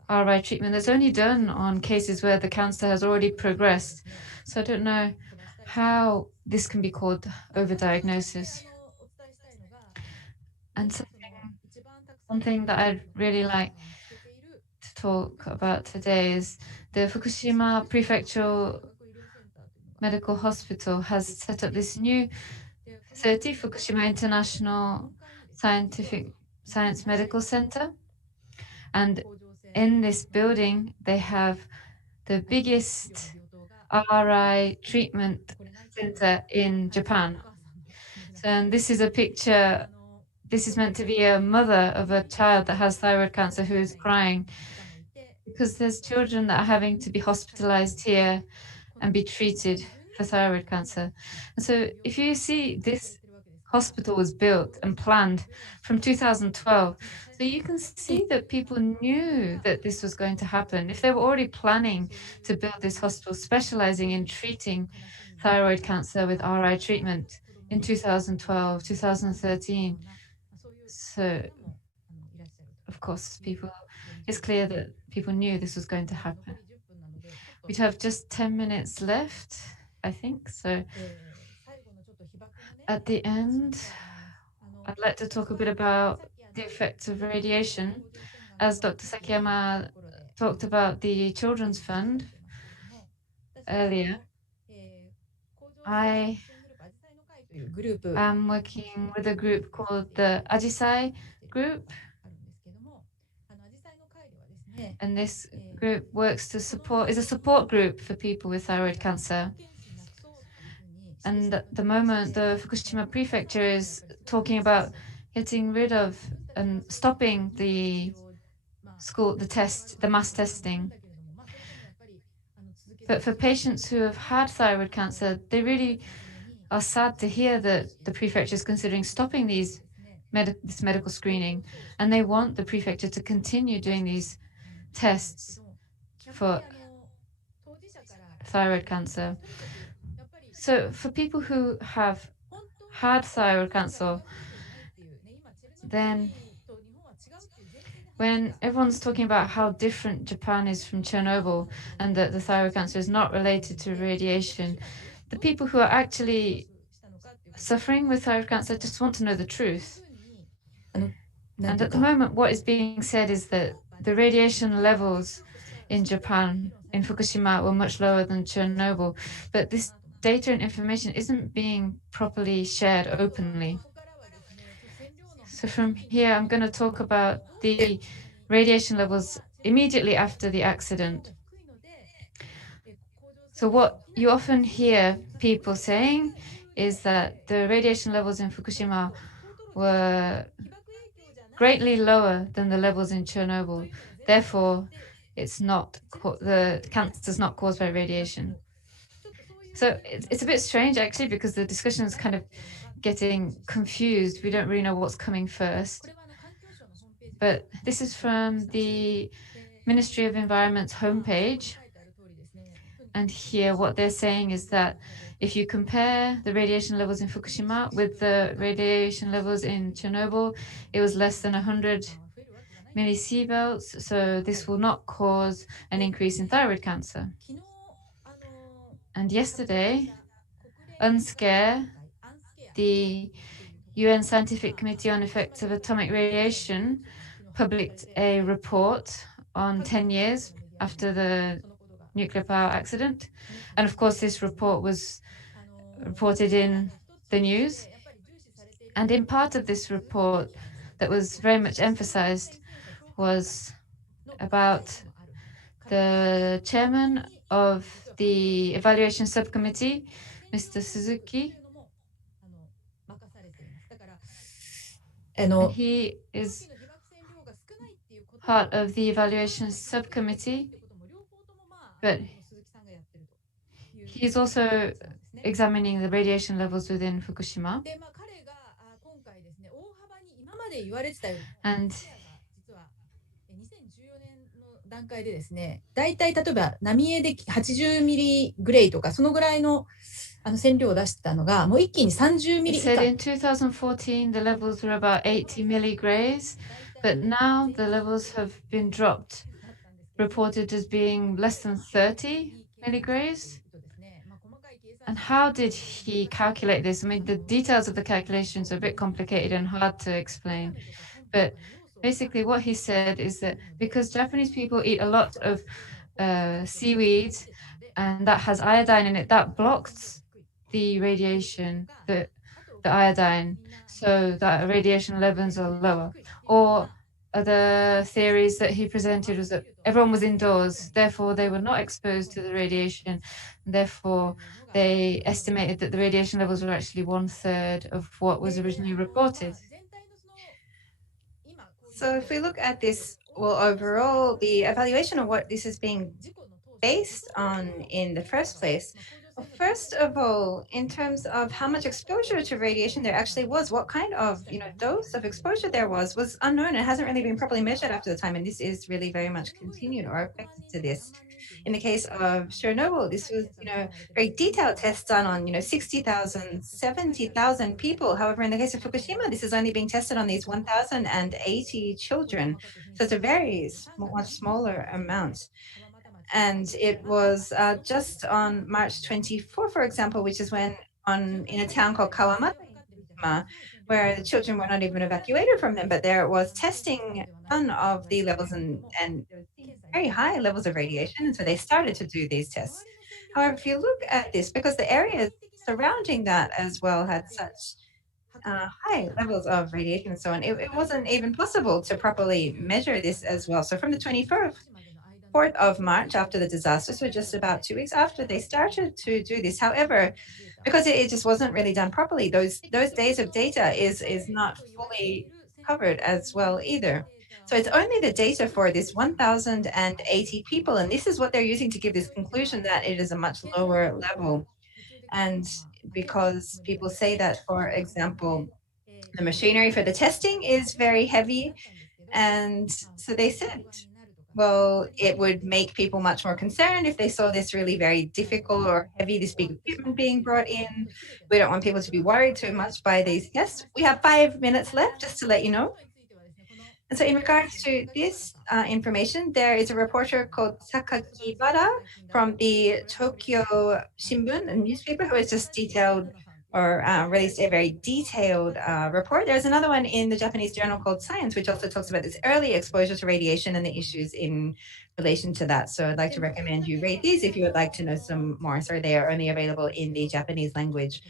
RI treatment that's only done on cases where the cancer has already progressed. So I don't know how this can be called overdiagnosis. And one thing that I'd really like to talk about today is the Fukushima Prefecture Medical Hospital has set up this new facility, Fukushima International Science Medical Center. And in this building, they have the biggest RI treatment center in Japan. And this is a picture. This is meant to be a mother of a child that has thyroid cancer who is crying because there's children that are having to be hospitalized here and be treated for thyroid cancer. And so if you see, this hospital was built and planned from 2012. So you can see that people knew that this was going to happen. If they were already planning to build this hospital specializing in treating thyroid cancer with RI treatment in 2012, 2013. So, of course, it's clear that people knew this was going to happen. We'd have just 10 minutes left, I think. So at the end, I'd like to talk a bit about the effects of radiation. As Dr. Sakiyama talked about the Children's Fund earlier, I am working with a group called the Ajisai Group. And this group works to support, is a support group for people with thyroid cancer. And at the moment, the Fukushima Prefecture is talking about getting rid of and stopping the mass testing. But for patients who have had thyroid cancer, they really are sad to hear that the prefecture is considering stopping this medical screening, and they want the prefecture to continue doing these tests for thyroid cancer. So for people who have had thyroid cancer, then when everyone's talking about how different Japan is from Chernobyl and that the thyroid cancer is not related to radiation, the people who are actually suffering with thyroid cancer just want to know the truth. And at the moment, what is being said is that the radiation levels in Japan, in Fukushima, were much lower than Chernobyl. But this data and information isn't being properly shared openly. So from here, I'm going to talk about the radiation levels immediately after the accident. So what you often hear people saying is that the radiation levels in Fukushima were greatly lower than the levels in Chernobyl. Therefore, the cancer is not caused by radiation. So it's a bit strange, actually, because the discussion is kind of getting confused. We don't really know what's coming first. But this is from the Ministry of Environment's homepage. And here what they're saying is that if you compare the radiation levels in Fukushima with the radiation levels in Chernobyl, it was less than 100 millisieverts. So this will not cause an increase in thyroid cancer. And yesterday, UNSCARE, the UN Scientific Committee on Effects of Atomic Radiation, published a report on 10 years after the nuclear power accident. And of course, this report was reported in the news. And in part of this report that was very much emphasized was about the chairman of the evaluation subcommittee, Mr. Suzuki. And he is part of the evaluation subcommittee, but he's also examining the radiation levels within Fukushima. And段階でですね、大体例えば浪江で80ミリグレイとかそのぐらいの線量を出してたのがもう一気に30ミ He リ以 said 下 in 2014 the levels were about 80 milligrays, but now the levels have been dropped, reported as being less than 30 milligrays. And how did he calculate this? I mean, the details of the calculations are a bit complicated and hard to explain. But basically, what he said is that because Japanese people eat a lot of seaweed and that has iodine in it, that blocks the radiation, the iodine, so that radiation levels are lower. Or other theories that he presented was that everyone was indoors, therefore they were not exposed to the radiation, and therefore they estimated that the radiation levels were actually 1/3 of what was originally reported. So if we look at this, well, overall, the evaluation of what this is being based on in the first place, well, first of all, in terms of how much exposure to radiation there actually was, what kind of dose of exposure there was unknown. It hasn't really been properly measured after the time, and this is really very much continued or affected to this. In the case of Chernobyl, this was very detailed tests done on 60,000, 70,000 people. However, in the case of Fukushima, this is only being tested on these 1,080 children. So it's a very much smaller amount. And it was just on March 24, for example, which is when in a town called Kawamata, where the children were not even evacuated from them, but there was testing done of the levels and very high levels of radiation. And so they started to do these tests. However, if you look at this, because the areas surrounding that as well had such high levels of radiation and so on, it wasn't even possible to properly measure this as well. So from the 4th of March after the disaster, so just about 2 weeks after they started to do this. However, because it just wasn't really done properly, those days of data is not fully covered as well either. So it's only the data for this 1,080 people, and this is what they're using to give this conclusion that it is a much lower level. And because people say that, for example, the machinery for the testing is very heavy, and so they said, well, it would make people much more concerned if they saw this really very difficult or heavy, this big equipment being brought in. We don't want people to be worried too much by these tests. We have 5 minutes left, just to let you know. And so in regards to this information, there is a reporter called Sakakibara from the Tokyo Shimbun, a newspaper, who has just detailed or released a very detailed report. There's another one in the Japanese journal called Science, which also talks about this early exposure to radiation and the issues in relation to that. So I'd like to recommend you read these if you would like to know some more. Sorry, they are only available in the Japanese language.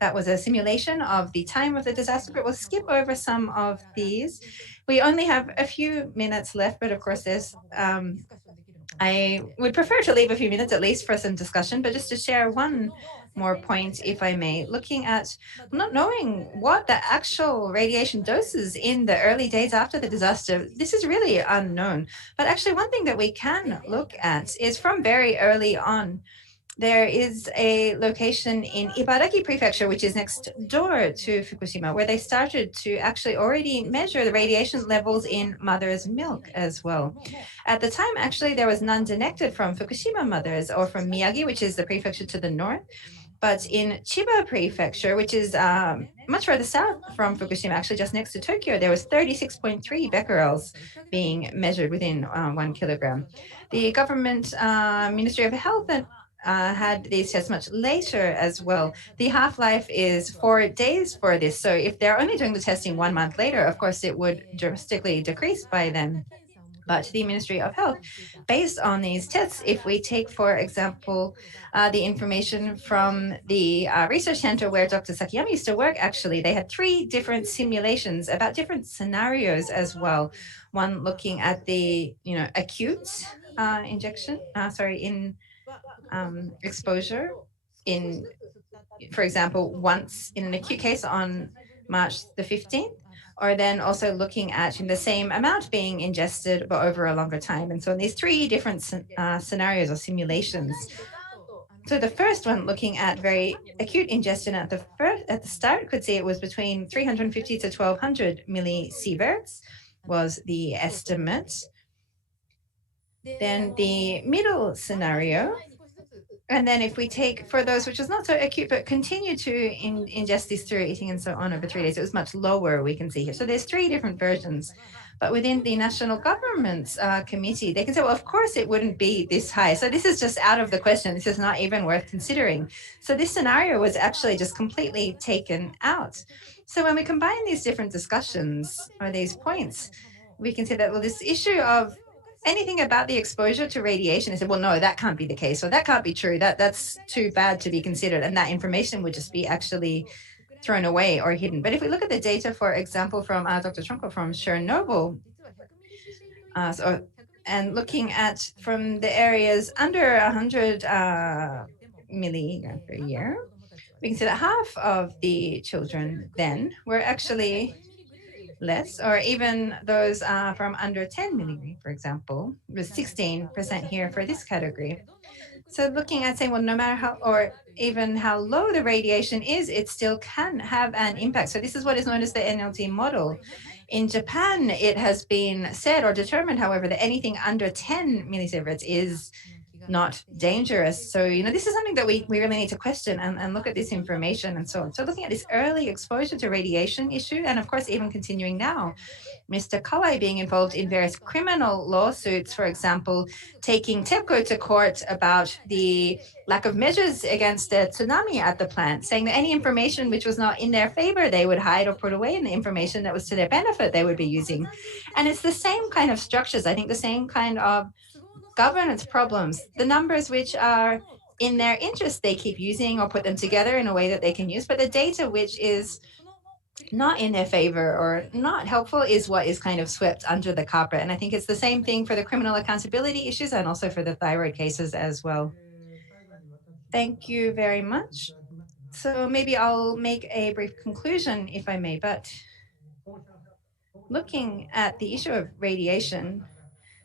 That was a simulation of the time of the disaster, but we'll skip over some of these. We only have a few minutes left, but of course there's I would prefer to leave a few minutes at least for some discussion, but just to share one more point, if I may, looking at not knowing what the actual radiation doses in the early days after the disaster, this is really unknown. But actually one thing that we can look at is from very early on, there is a location in Ibaraki Prefecture, which is next door to Fukushima, where they started to actually already measure the radiation levels in mother's milk as well. At the time, actually, there was none detected from Fukushima mothers or from Miyagi, which is the prefecture to the north. But in Chiba Prefecture, which is much further south from Fukushima, actually just next to Tokyo, there was 36.3 becquerels being measured within 1 kilogram. The government Ministry of Health and had these tests much later as well. The half-life is 4 days for this. So if they're only doing the testing 1 month later, of course, it would drastically decrease by then. But the Ministry of Health, based on these tests, if we take, for example, the information from the research center where Dr. Sakiyama used to work, actually, they had 3 different simulations about different scenarios as well. One looking at the, acute exposure in, for example, once in an acute case on March the 15th, or then also looking at the same amount being ingested but over a longer time. And so in these 3 different scenarios or simulations. So the first one, looking at very acute ingestion at the start, could say it was between 350 to 1200 millisieverts was the estimate. Then the middle scenario, And then if we take for those which is not so acute, but continue to ingest this through eating and so on over 3 days, it was much lower, we can see here. So there's 3 different versions. But within the national government's committee, they can say, well, of course it wouldn't be this high. So this is just out of the question. This is not even worth considering. So this scenario was actually just completely taken out. So when we combine these different discussions or these points, we can say that, well, this issue of anything about the exposure to radiation is, well, no, that can't be the case, or that can't be true, that's too bad to be considered, and that information would just be actually thrown away or hidden. But if we look at the data, for example, from Dr. Tronko from Chernobyl, and looking at from the areas under 100 milligrams per year, we can see that half of the children then were actually less, or even those from under 10 milligrams, for example, was 16% here for this category. So looking at saying, well, no matter how, or even how low the radiation is, it still can have an impact. So this is what is known as the NLT model. In Japan, it has been said or determined, however, that anything under 10 millisieverts is not dangerous. So, this is something that we really need to question and look at this information and so on. So looking at this early exposure to radiation issue, and of course, even continuing now, Mr. Kawai being involved in various criminal lawsuits, for example, taking TEPCO to court about the lack of measures against the tsunami at the plant, saying that any information which was not in their favor, they would hide or put away, and the information that was to their benefit, they would be using. And it's the same kind of structures, I think the same kind of governance problems. The numbers which are in their interest, they keep using or put them together in a way that they can use, but the data which is not in their favor or not helpful is what is kind of swept under the carpet. And I think it's the same thing for the criminal accountability issues and also for the thyroid cases as well. Thank you very much. So maybe I'll make a brief conclusion, if I may, but looking at the issue of radiation,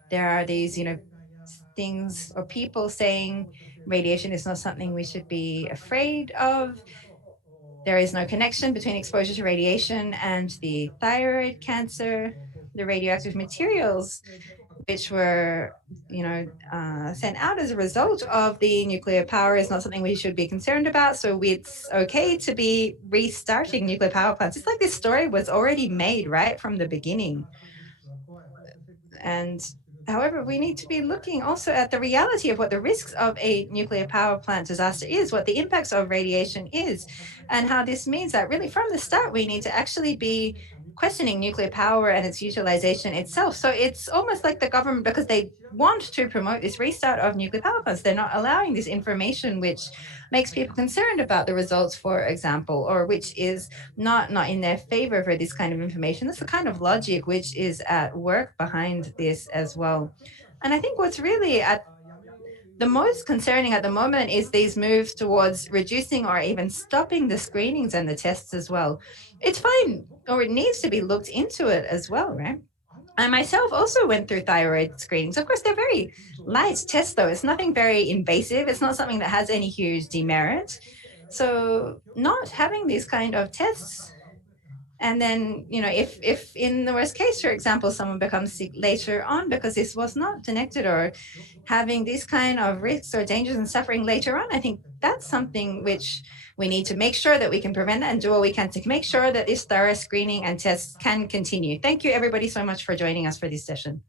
there are these, things or people saying radiation is not something we should be afraid of. There is no connection between exposure to radiation and the thyroid cancer. The radioactive materials which were, sent out as a result of the nuclear power is not something we should be concerned about. So it's okay to be restarting nuclear power plants. It's like this story was already made right from the beginning. And however, we need to be looking also at the reality of what the risks of a nuclear power plant disaster is, what the impacts of radiation is, and how this means that really from the start, we need to actually be questioning nuclear power and its utilization itself. So it's almost like the government, because they want to promote this restart of nuclear power plants, they're not allowing this information which makes people concerned about the results, for example, or which is not in their favor for this kind of information. That's the kind of logic which is at work behind this as well. And I think what's really at the most concerning at the moment is these moves towards reducing or even stopping the screenings and the tests as well. It's fine, or it needs to be looked into it as well, right? I myself also went through thyroid screenings. Of course, they're very light tests, though. It's nothing very invasive. It's not something that has any huge demerit. So not having these kind of tests, and then, if in the worst case, for example, someone becomes sick later on because this was not detected, or having these kind of risks or dangers and suffering later on, I think that's something which we need to make sure that we can prevent and do what we can to make sure that this thorough screening and tests can continue. Thank you, everybody, so much for joining us for this session.